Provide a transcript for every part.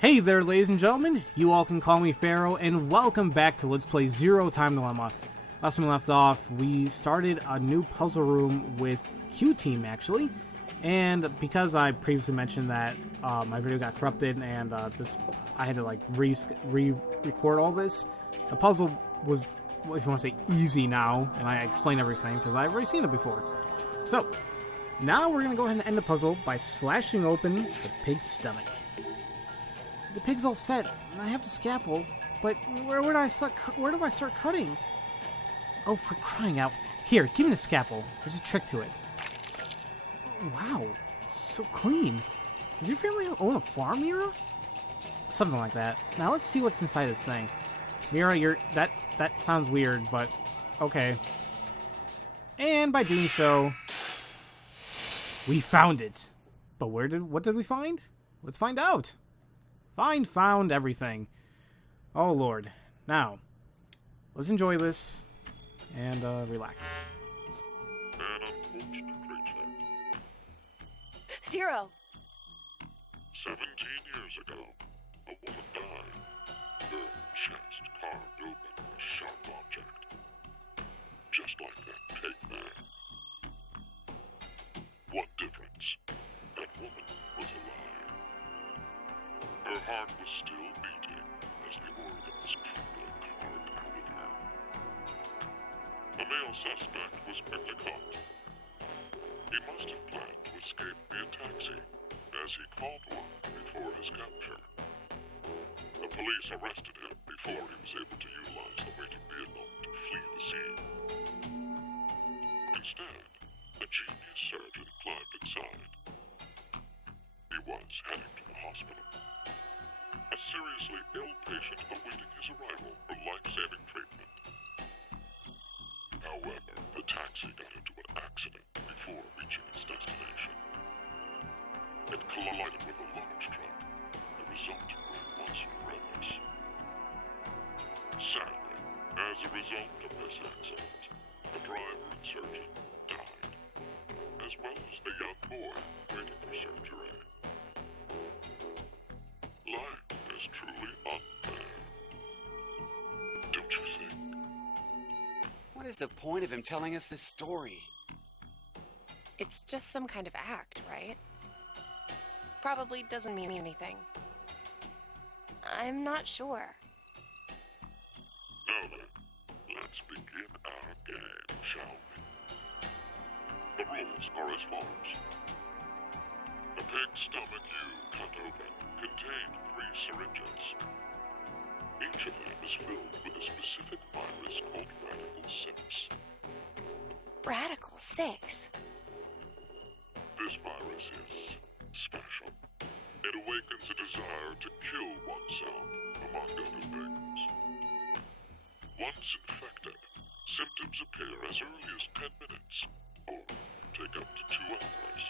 Hey there, ladies and gentlemen, you all can call me Pharaoh, and welcome back to Let's Play Zero Time Dilemma. Last time we left off, we started a new puzzle room with Q-Team, actually, and because I previously mentioned that my video got corrupted and I had to like re-record all this, the puzzle was, well, if you want to say, easy now, and I explained everything because I've already seen it before. So, now we're going to go ahead and end the puzzle by slashing open the pig's stomach. The pig's all set, and I have the scalpel, but where do I start cutting? Oh, for crying out. Here, give me the scalpel. There's a trick to it. Wow, so clean. Does your family own a farm, Mira? Something like that. Now let's see what's inside this thing. Mira, that sounds weird, but okay. And by doing so, we found it. But what did we find? Let's find out. Found everything. Oh Lord. Now, let's enjoy this and relax. An unfortunate creature. Zero. 17 years ago, a woman died. Her chest carved open with a sharp object. Just like that pig there. What difference? That woman was alive. Her heart was still beating as the organ was crudely carved out of her. A male suspect was quickly caught. He must have planned to escape via taxi, as he called one before his capture. The police arrested him before he was able to utilize the waiting vehicle to flee the scene. Instead, a genius surgeon climbed inside. He was heading to the hospital. A seriously ill patient awaiting his arrival for life-saving treatment. However, the taxi got into an accident before reaching its destination. It collided with a large truck, the resulting wreck was horrendous. Sadly, as a result of this accident, the driver and surgeon died, as well as the young boy waiting for surgery. Life is truly unfair. Don't you think? What is the point of him telling us this story? It's just some kind of act, right? Probably doesn't mean anything. I'm not sure. Now then, let's begin our game, shall we? The rules are as follows. The pig's stomach you cut open contained 3 syringes. Each of them is filled with a specific virus called Radical 6. Radical 6? This virus is special. It awakens a desire to kill oneself, among other things. Once infected, symptoms appear as early as 10 minutes, or take up to 2 hours.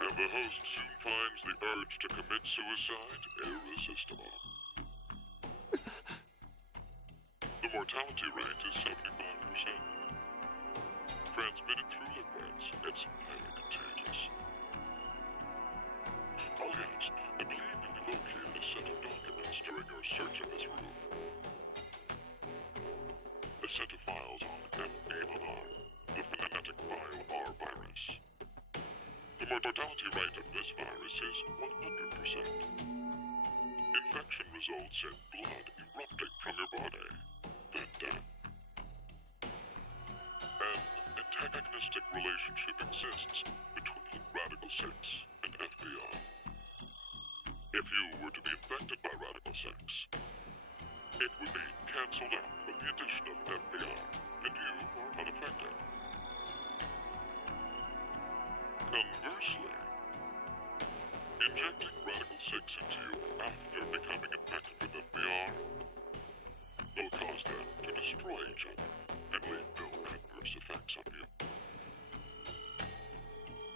And the host soon finds the urge to commit suicide irresistible. The mortality rate is 75%. Transmitted through liquids, it's highly contagious. Oh yes, I believe you located a set of documents during your search of this room. A set of files on FBR, the phonetic file R virus. The mortality rate of this virus is 100%. Infection results in blood erupting from your body, then death. An antagonistic relationship exists between Radical 6 and FBR. If you were to be infected by Radical 6, it would be cancelled out with the addition of FBR, and you are unaffected. Conversely, injecting Radical 6 into you after becoming infected with FBR will cause them to destroy each other and leave no adverse effects on you.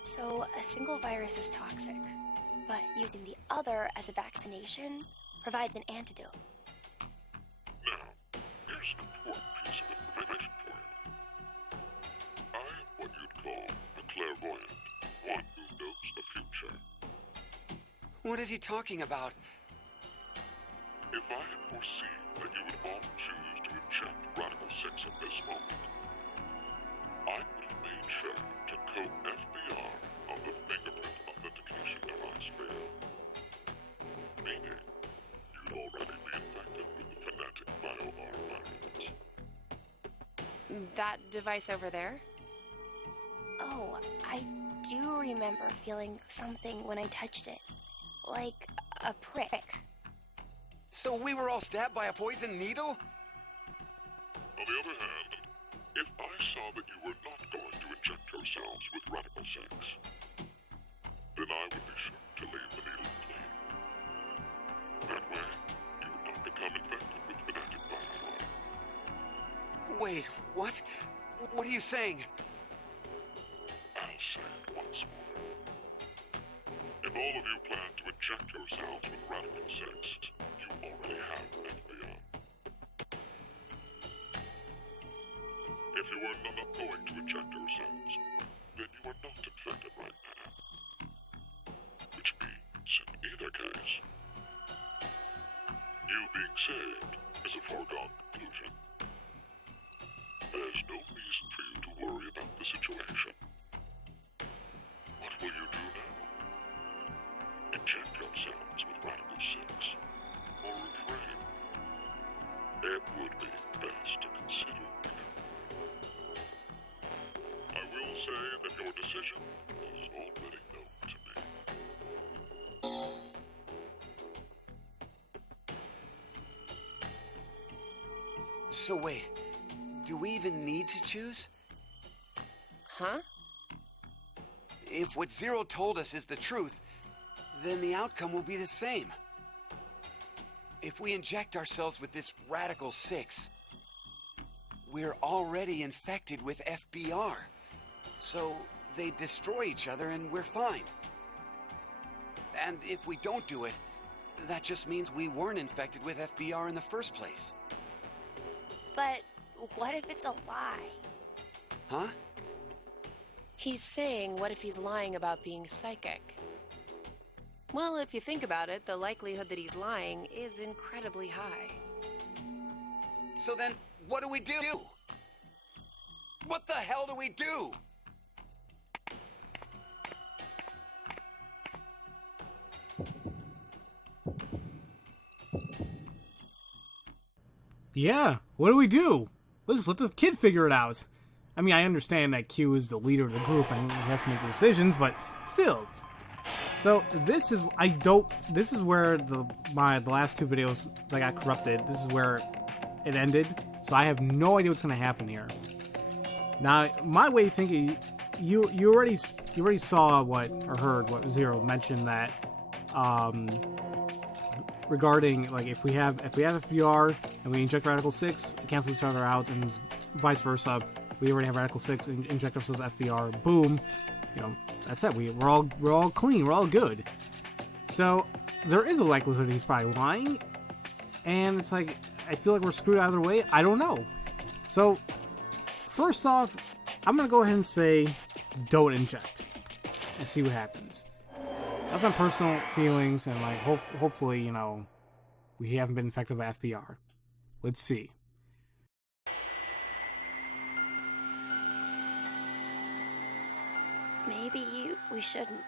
So a single virus is toxic, but using the other as a vaccination provides an antidote. Now, here's an important piece of information for you. I am what you'd call a clairvoyant, one who knows the future. What is he talking about? If I had foreseen that you would all choose to inject Radical 6 at this moment, I would have made sure to coat FBR of the fingerprint authentication device Pharaoh. Meaning, you'd already be infected with the phonetic BioR virus. That device over there? Oh, I do remember feeling something when I touched it. Like a prick. So we were all stabbed by a poison needle? On the other hand, if I saw that you were not going to inject yourselves with Radical 6, then I would be sure to leave the needle clean. That way, you would not become infected with phonetic BioR. Wait, what? What are you saying? I'll say it once more. If all of you plan to inject yourselves with Radical 6, you already have FBR. If you are not going to inject yourselves, then you are not infected right now. Which means, in either case, you being saved is a foregone conclusion. There's no reason for you to worry about the situation. What will you do now? Inject yourselves with Radical 6, or refrain? It would be best to consider carefully. I will say that your decision was already known to me. So wait, do we even need to choose? Huh? If what Zero told us is the truth, then the outcome will be the same. If we inject ourselves with this Radical 6, we're already infected with FBR. So they destroy each other and we're fine. And if we don't do it, that just means we weren't infected with FBR in the first place. But what if it's a lie? Huh? He's saying, what if he's lying about being psychic? Well, if you think about it, the likelihood that he's lying is incredibly high. So then, what do we do? What the hell do we do? Yeah, what do we do? Let's let the kid figure it out. I mean, I understand that Q is the leader of the group and he has to make the decisions, but still. So this is this is where the last two videos that got corrupted. This is where it ended. So I have no idea what's gonna happen here. Now, my way of thinking, you already saw what or heard what Zero mentioned that regarding like if we have FBR and we inject Radical 6, it cancels each other out, and vice versa. We already have Radical 6 and inject ourselves with FBR. Boom. You know, that's it. We're all clean. We're all good. So there is a likelihood he's probably lying, and it's like I feel like we're screwed either way. I don't know. So first off, I'm gonna go ahead and say don't inject and see what happens. That's my personal feelings, and like hopefully, you know, we haven't been infected by FBR. Let's see. Maybe we shouldn't.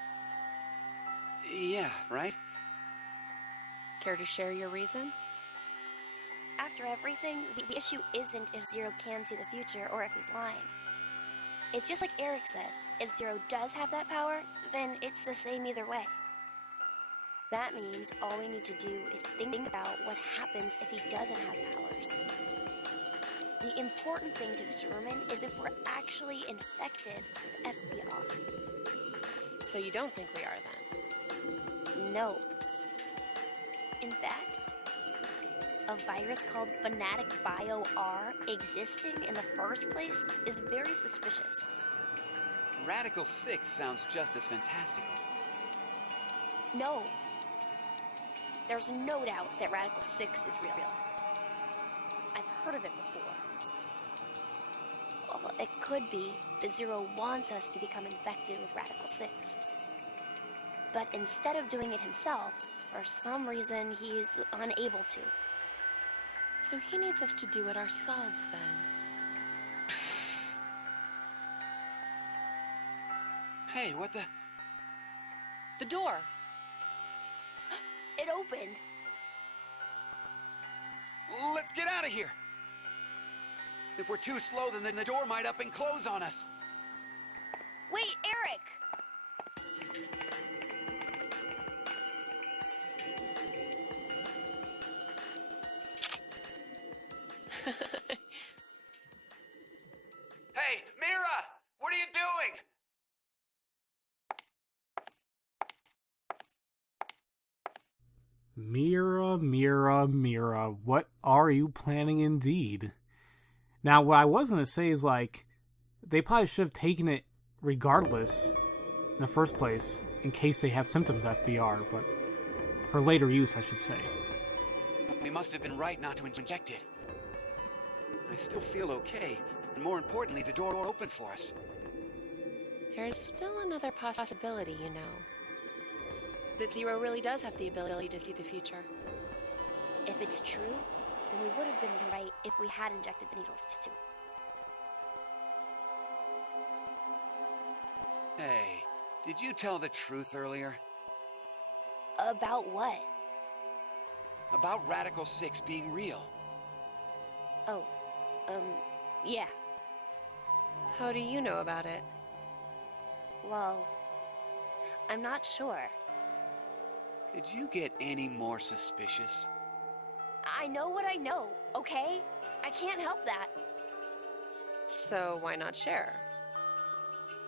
Yeah, right? Care to share your reason? After everything, the issue isn't if Zero can see the future or if he's lying. It's just like Eric said, if Zero does have that power, then it's the same either way. That means all we need to do is think about what happens if he doesn't have powers. The important thing to determine is if we're actually infected with FBR. So you don't think we are then? No. In fact, a virus called Phonetic BioR existing in the first place is very suspicious. Radical 6 sounds just as fantastical. No. There's no doubt that Radical 6 is real. I've heard of it before. Well, it could be that Zero wants us to become infected with Radical 6. But instead of doing it himself, for some reason he's unable to. So he needs us to do it ourselves then. Hey, what the? The door! It opened. Let's get out of here! If we're too slow, then the door might up and close on us. Wait, Eric! Hey, Mira! What are you doing? Mira, Mira, Mira, what are you planning indeed? Now, what I was going to say is, like, they probably should have taken it regardless in the first place, in case they have symptoms FBR, but for later use, I should say. We must have been right not to inject it. I still feel okay, and more importantly, the door opened for us. There's still another possibility, you know. That Zero really does have the ability to see the future. If it's true, then we would have been right if we had injected the needles too. Hey, did you tell the truth earlier? About what? About Radical 6 being real. Oh, yeah. How do you know about it? Well, I'm not sure. Could you get any more suspicious? I know what I know, okay? I can't help that. So why not share?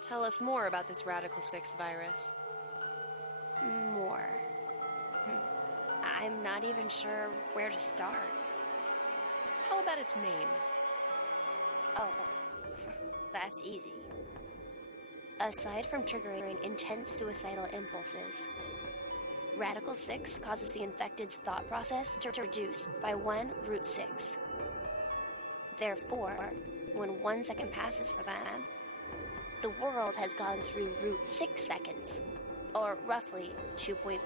Tell us more about this Radical 6 virus. More. I'm not even sure where to start. How about its name? Oh, that's easy. Aside from triggering intense suicidal impulses, Radical 6 causes the infected's thought process to reduce by 1 root 6. Therefore, when 1 second passes for them, the world has gone through root 6 seconds, or roughly 2.45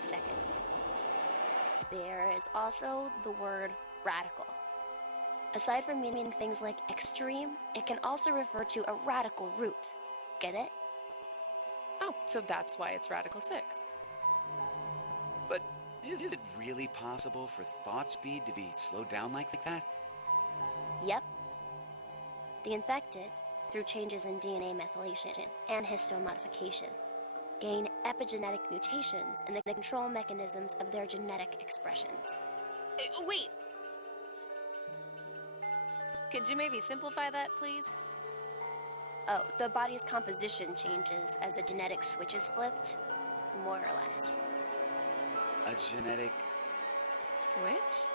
seconds. There is also the word radical. Aside from meaning things like extreme, it can also refer to a radical root. Get it? Oh, so that's why it's Radical 6. But is it really possible for thought speed to be slowed down like that? Yep. The infected, through changes in DNA methylation and histomodification, gain epigenetic mutations in the control mechanisms of their genetic expressions. Wait! Could you maybe simplify that, please? Oh, the body's composition changes as a genetic switch is flipped, more or less. A genetic... Switch?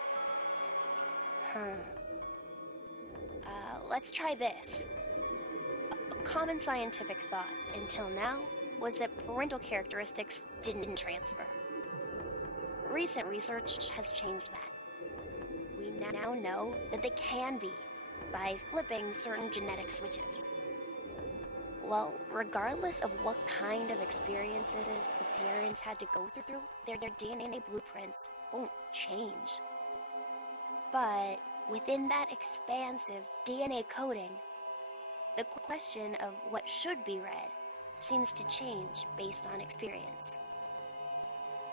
Let's try this. A common scientific thought until now was that parental characteristics didn't transfer. Recent research has changed that. We now know that they can be, by flipping certain genetic switches. Well, regardless of what kind of experiences the parents had to go through, their DNA blueprints won't change. But within that expansive DNA coding, the question of what should be read seems to change based on experience.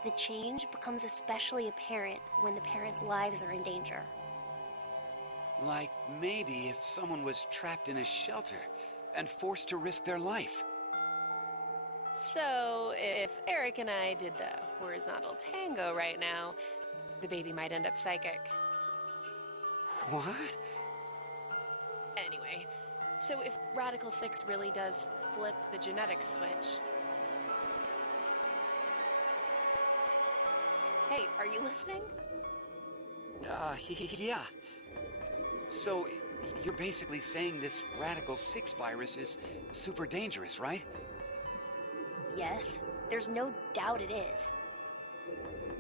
The change becomes especially apparent when the parents' lives are in danger. Like maybe if someone was trapped in a shelter and forced to risk their life. So, if Eric and I did the horizontal tango right now, the baby might end up psychic. What? Anyway, so if Radical 6 really does flip the genetic switch... Hey, are you listening? Yeah. So, you're basically saying this Radical 6 virus is super dangerous, right? Yes, there's no doubt it is.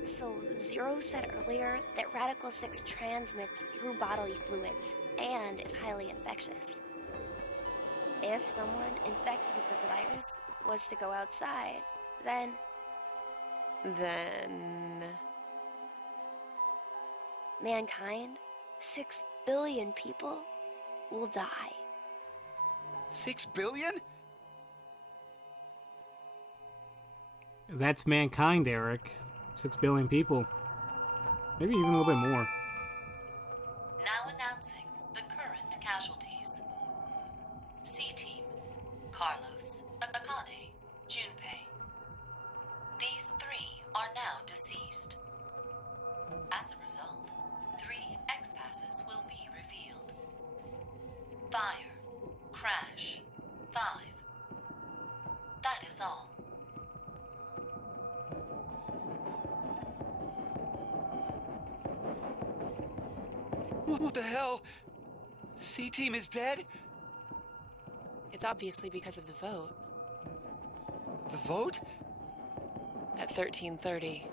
So, Zero said earlier that Radical 6 transmits through bodily fluids and is highly infectious. If someone infected with the virus was to go outside, then Then... Mankind, 6 billion people, will die. 6 billion? That's mankind, Eric. 6 billion people. Maybe even a little bit more. Now announcing the current casualties. C-Team, Carlos, Akane, Junpei. These 3 are now deceased. As a result, 3 X-passes will be revealed. Fire, crash, 5. That is all. What the hell? C-Team is dead? it's obviously because of the vote The vote? at 13:30.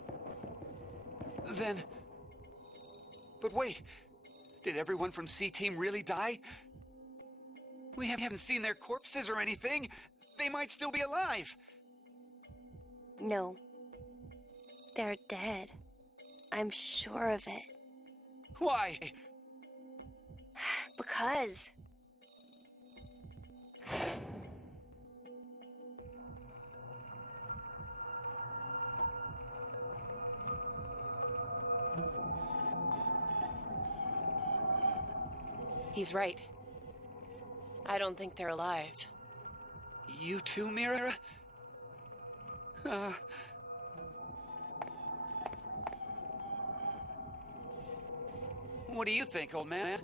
Then... But wait, did everyone from C-Team really die? We haven't seen their corpses or anything. They might still be alive. No. They're dead. I'm sure of it. Why? Because... He's right. I don't think they're alive. You too, Mira? What do you think, old man?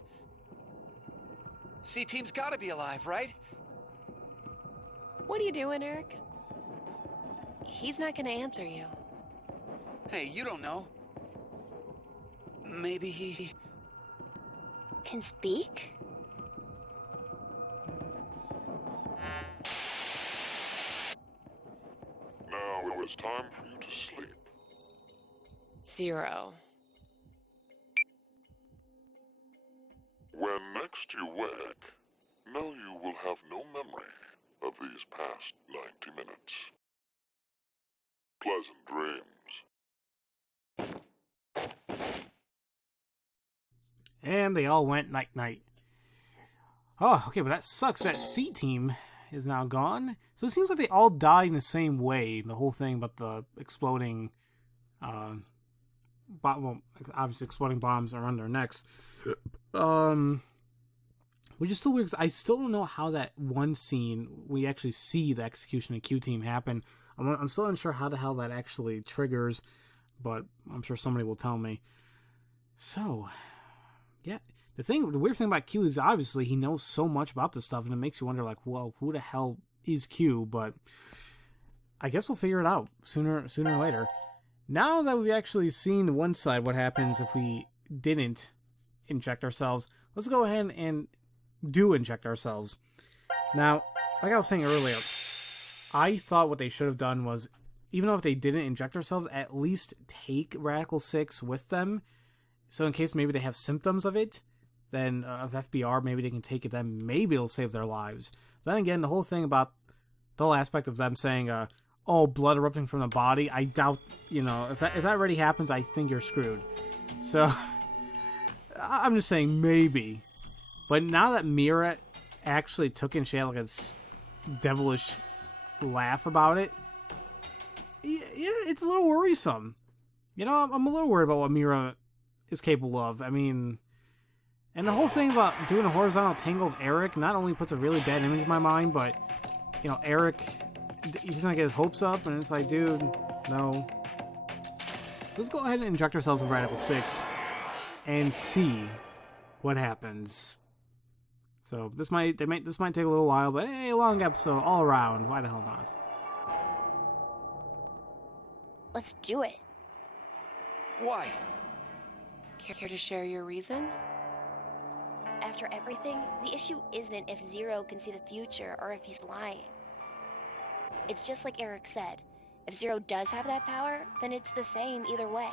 C-Team's gotta be alive, right? What are you doing, Eric? He's not gonna answer you. Hey, you don't know. Maybe he... Can speak? Now it is time for you to sleep. 0. When next you wake, know you will have no memory of these past 90 minutes. Pleasant dreams. And they all went night-night. Oh, okay, but that sucks that C-Team is now gone. So it seems like they all died in the same way. The whole thing about the exploding... well, obviously exploding bombs are on their necks. Which is still weird, because I still don't know how that one scene, we actually see the execution of Q-Team happen. I'm still unsure how the hell that actually triggers, but I'm sure somebody will tell me. So... yeah, the weird thing about Q is obviously he knows so much about this stuff, and it makes you wonder, like, well, who the hell is Q? But I guess we'll figure it out sooner or later. Now that we've actually seen one side, what happens if we didn't inject ourselves, let's go ahead and do inject ourselves. Now, like I was saying earlier, I thought what they should have done was, even though if they didn't inject ourselves, at least take Radical 6 with them. So in case maybe they have symptoms of it, then of FBR, maybe they can take it then. Maybe it'll save their lives. Then again, the whole thing about the whole aspect of them saying, oh, blood erupting from the body, I doubt, if that already happens, I think you're screwed. So, I'm just saying maybe. But now that Mira actually took it and she had like a devilish laugh about it, yeah, it's a little worrisome. I'm a little worried about what Mira is capable of. I mean, and the whole thing about doing a horizontal tangle of Eric not only puts a really bad image in my mind, but, Eric, he's gonna get his hopes up, and it's like, dude, no. Let's go ahead and inject ourselves with Radical 6 and see what happens. So, this might take a little while, but hey, a long episode all around. Why the hell not? Let's do it. Why? Care to share your reason? After everything, the issue isn't if Zero can see the future or if he's lying. It's just like Eric said. If Zero does have that power, then it's the same either way.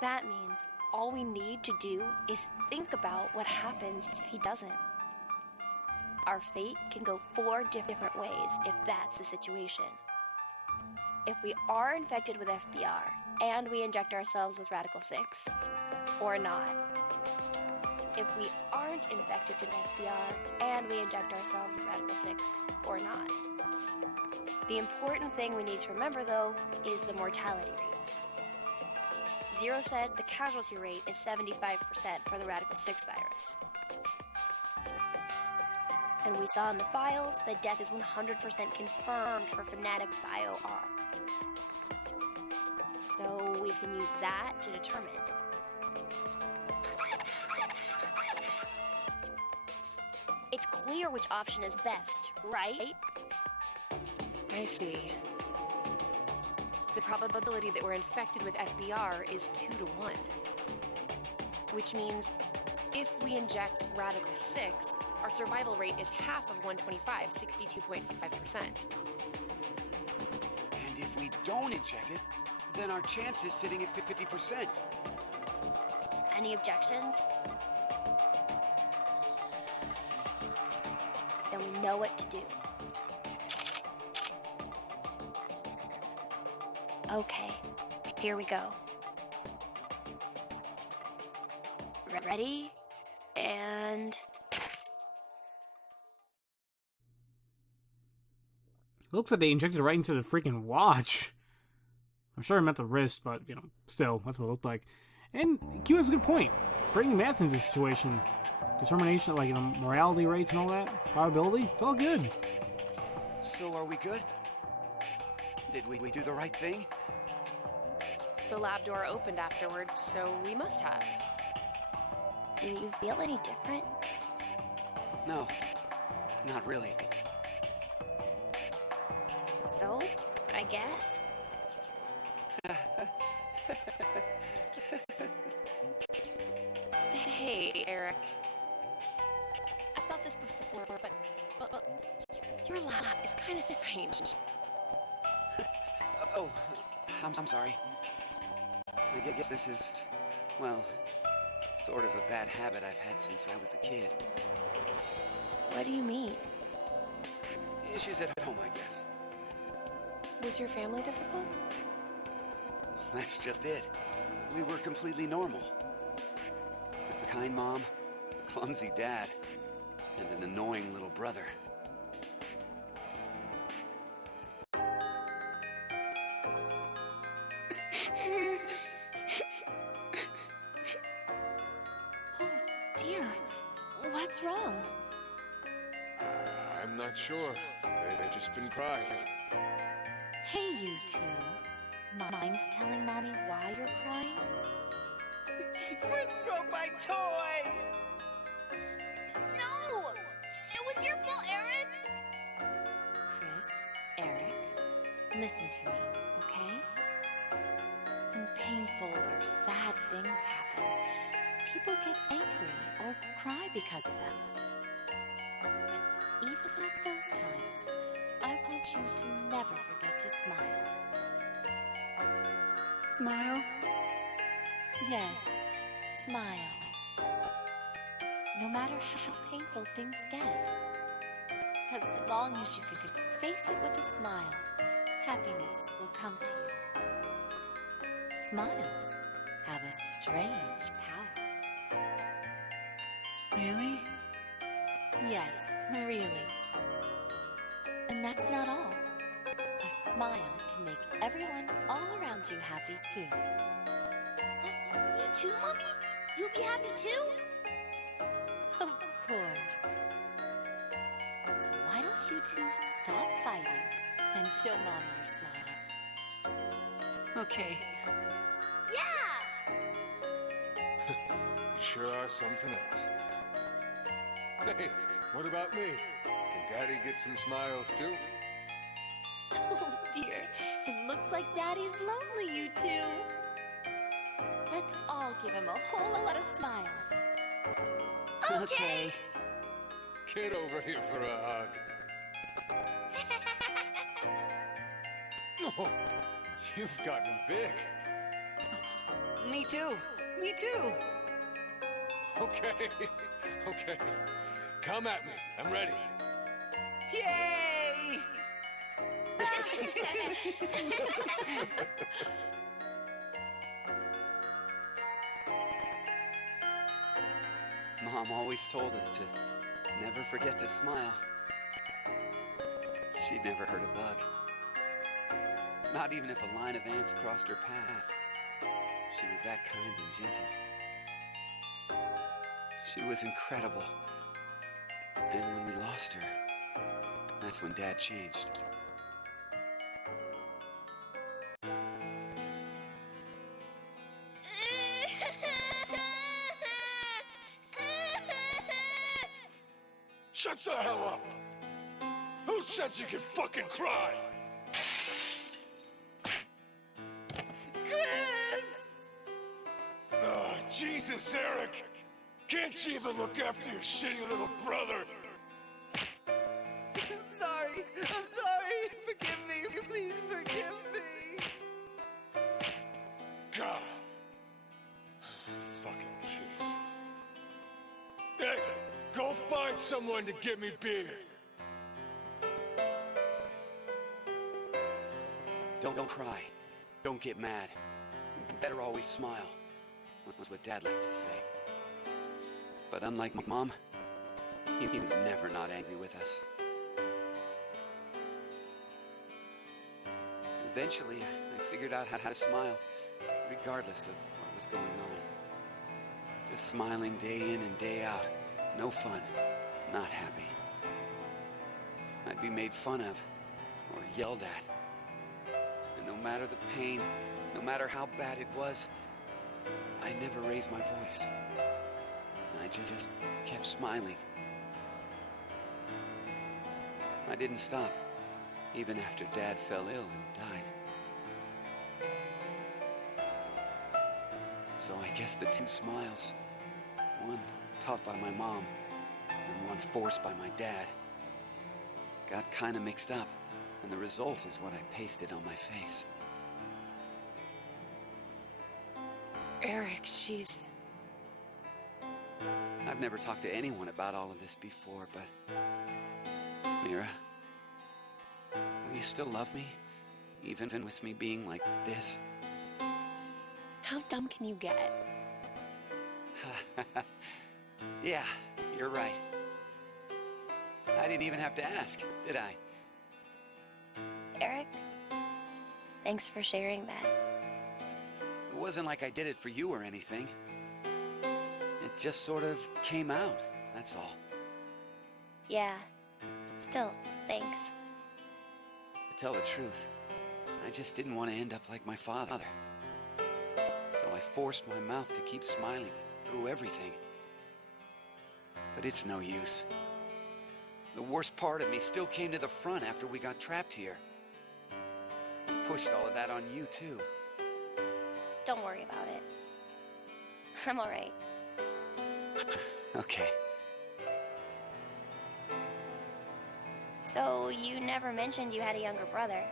That means all we need to do is think about what happens if he doesn't. Our fate can go 4 different ways if that's the situation. if we are infected with FBR and we inject ourselves with Radical 6, or not. If we aren't infected with FBR and we inject ourselves with Radical 6, or not. The important thing we need to remember, though, is the mortality rates. Zero said the casualty rate is 75% for the Radical 6 virus. And we saw in the files that death is 100% confirmed for Fnatic Bio-R. So we can use that to determine. It's clear which option is best, right? I see. The probability that we're infected with FBR is 2 to 1. Which means if we inject Radical 6, our survival rate is half of 125, 62.55%. And if we don't inject it, then our chance is sitting at 50%. Any objections? Then we know what to do. Okay, here we go. Ready? And... Looks like they injected it right into the freaking watch. I'm sure I meant the wrist, but, you know, still, that's what it looked like. And Q has a good point. Bringing math into the situation. Determination, like, you know, morality rates and all that. Probability, it's all good. So are we good? Did we do the right thing? The lab door opened afterwards, so we must have. do you feel any different? No, not really. So, I guess? Hey, Eric. I've thought this before, but your laugh is kind of strange. Oh, I'm sorry. I guess this is, well, sort of a bad habit I've had since I was a kid. What do you mean? Issues at home, I guess. Was your family difficult? That's just it. We were completely normal. A kind mom, a clumsy dad, and an annoying little brother. Oh, dear. What's wrong? I'm not sure. They've just been crying. Hey, you two. Mind telling Mommy why you're crying? Chris broke my toy! No! It was your fault, Aaron! Chris, Eric, listen to me, okay? When painful or sad things happen, people get angry or cry because of them. But even at those times, I want you to never forget to smile. Smile? Yes, smile. No matter how painful things get. As long as you can face it with a smile, happiness will come to you. Smiles have a strange power. Really? Yes, really. And that's not all. A smile can make everyone all around you happy too. You too, Mommy? You'll be happy too? Of course. So why don't you two stop fighting and show Mom your smile? Okay. Yeah! You sure are something else. Hey, what about me? Can Daddy get some smiles too? Oh dear, it looks like Daddy's lonely, you two. Let's all give him a whole lot of smiles. Okay. Get over here for a hug. Oh, you've gotten big. Me too. Me too. Okay, okay. Come at me. I'm ready. Yay! Mom always told us to never forget to smile. She'd never hurt a bug. Not even if a line of ants crossed her path. She was that kind and gentle. She was incredible. And when we lost her, that's when Dad changed. Shut the hell up! Who said you can fucking cry? Chris! Oh, Jesus, Eric! Can't you even look after your shitty little brother? I'm sorry. Forgive me. Please forgive me. God. Fucking kids. Hey, go find someone to get me beer. Don't cry. Don't get mad. Better always smile. That's what Dad liked to say. But unlike Mom, he was never not angry with us. Eventually, I figured out how to smile, regardless of what was going on. Just smiling day in and day out. No fun. Not happy. I'd be made fun of or yelled at. And no matter the pain, no matter how bad it was, I never raised my voice. I just kept smiling. I didn't stop, even after Dad fell ill and died. So I guess the two smiles, one taught by my mom and one forced by my dad, got kind of mixed up, and the result is what I pasted on my face. Eric, she's... I've never talked to anyone about all of this before, but... Mira, will you still love me? Even with me being like this? How dumb can you get? Yeah, you're right. I didn't even have to ask, did I? Eric, thanks for sharing that. It wasn't like I did it for you or anything. It just sort of came out, that's all. Yeah, still, thanks. To tell the truth, I just didn't want to end up like my father. So I forced my mouth to keep smiling through everything. But it's no use. The worst part of me still came to the front after we got trapped here. Pushed all of that on you, too. Don't worry about it. I'm alright. Okay. So, you never mentioned you had a younger brother.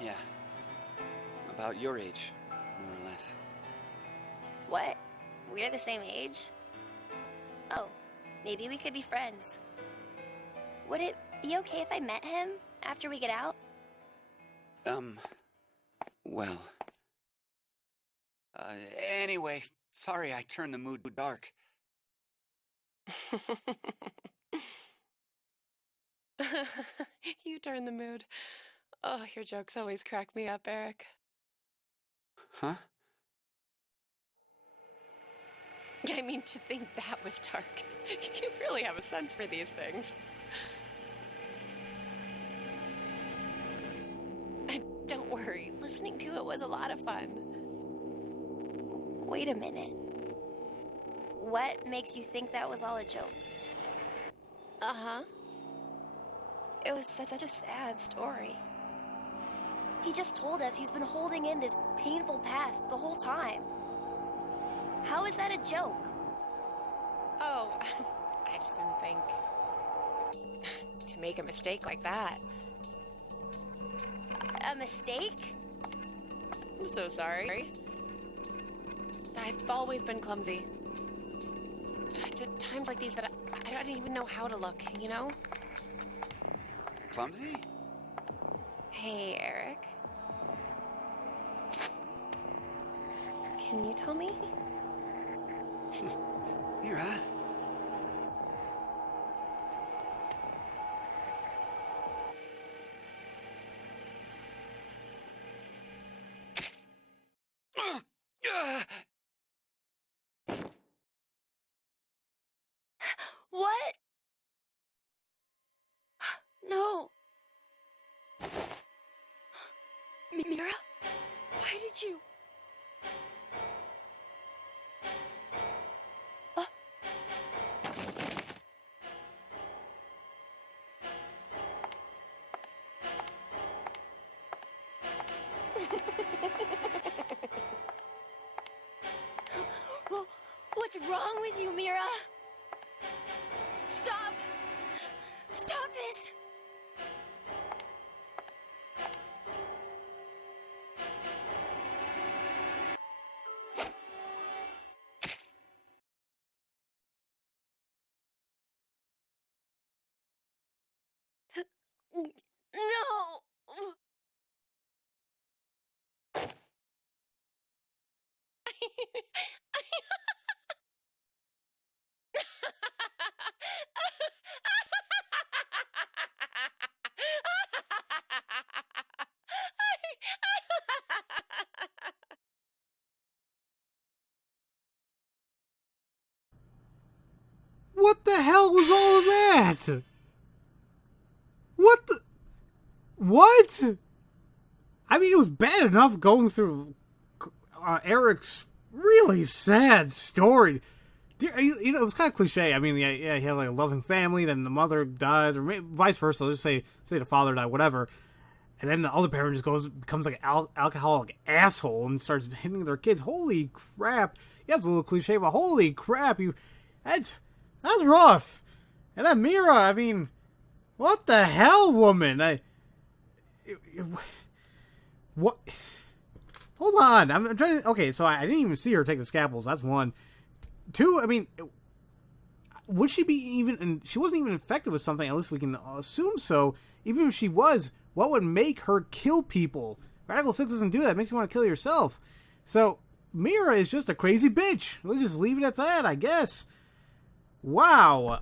Yeah. About your age, more or less. What? We're the same age? Oh, maybe we could be friends. Would it be okay if I met him after we get out? Well... anyway, sorry I turned the mood dark. You turn the mood. Oh, your jokes always crack me up, Eric. Huh? I mean, to think that was dark. You really have a sense for these things. And don't worry, listening to it was a lot of fun. Wait a minute. What makes you think that was all a joke? Uh-huh. It was such a sad story. He just told us he's been holding in this painful past the whole time. How is that a joke? Oh, I just didn't think to make a mistake like that. A mistake? I'm so sorry. I've always been clumsy. It's at times like these that I don't even know how to look, you know? Clumsy? Hey, Eric. Can you tell me? Mira? What? No. Mira? Why did you? What's wrong with you, Mira? Stop! Stop this! No! What the hell was all of that? What the... What? I mean, it was bad enough going through Eric's really sad story. You know, it was kind of cliche. I mean, yeah, he had like a loving family, then the mother dies, or vice versa. Let's say the father died, whatever. And then the other parent just becomes like an alcoholic asshole and starts hitting their kids. Holy crap. Yeah, it's a little cliche, but holy crap. That's rough. And then Mira, I mean, what the hell, woman? What? Hold on. I'm trying to... Okay, so I didn't even see her take the scalpels. That's one. Two, I mean, would she be even... And she wasn't even infected with something. At least we can assume so. Even if she was, what would make her kill people? Radical 6 doesn't do that. It makes you want to kill yourself. So, Mira is just a crazy bitch. We'll just leave it at that, I guess. Wow.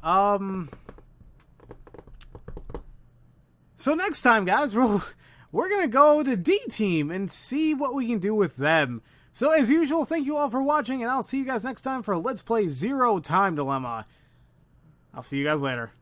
So next time, guys, we're going to go to D-Team and see what we can do with them. So as usual, thank you all for watching, and I'll see you guys next time for Let's Play Zero Time Dilemma. I'll see you guys later.